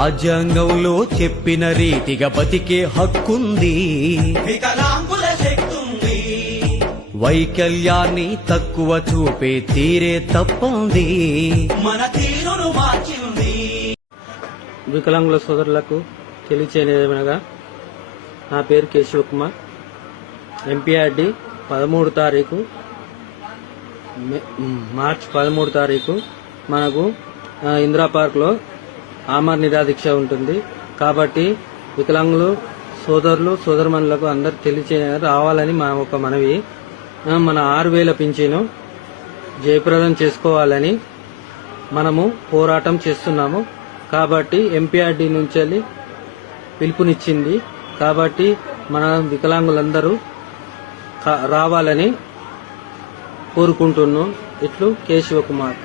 రాజ్యాంగంలో చెప్పిన రీతిగా బతికే హక్కుంది, వికలాంగుల శక్తుంది. వైకల్యాన్ని తక్కువ చూపే తీరే తప్పుంది, మన తీరును మార్చింది. వికలాంగుల సోదరులకు తెలియచేయనిదనగా నా పేరు కేశవకుమార్. ఎంపీఆర్డి 13 తారీఖు మార్చి 13 తారీఖు మనకు ఇందిరా పార్క్లో ఆమర నిరాదీక్ష ఉంటుంది. కాబట్టి వికలాంగులు సోదరులు సోదరుమణులకు అందరు తెలియచేయ రావాలని మా ఒక మనవి. మన 6,000 పింఛను జయప్రదం చేసుకోవాలని మనము పోరాటం చేస్తున్నాము. కాబట్టి ఎంపీఆర్డి నుంచి పిలుపునిచ్చింది. కాబట్టి మన వికలాంగులందరూ రావాలని కోరుకుంటున్నాం. ఇట్లు కేశవకుమార్.